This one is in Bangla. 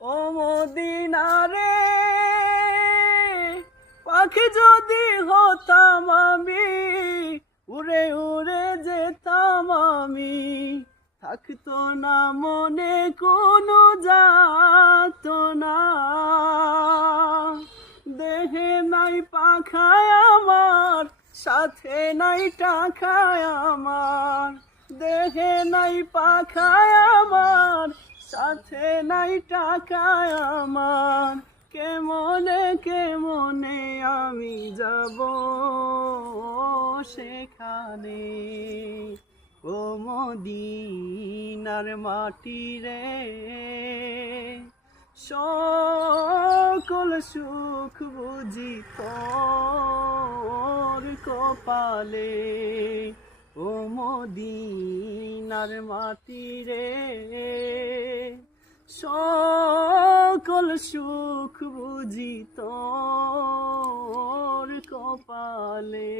ও মদিনারে পাখি যদি হতাম আমি, উড়ে উড়ে যেতাম আমি, থাকতো না মনে কোনো যাতনা। দেহে নাই পাখায় আমার, সাথে নাই টাকায় আমার, দেহে নাই পাখায় আমার, সাথে নাই টাকায় আমার, কেমনে আমি যাব সেখানে। ও মদিনার মাটি রে, সকল সুখ বুঝি তোর কপালে। ও মদিনার মাটি রে, সকল সুখ বুঝি তোর কপালে।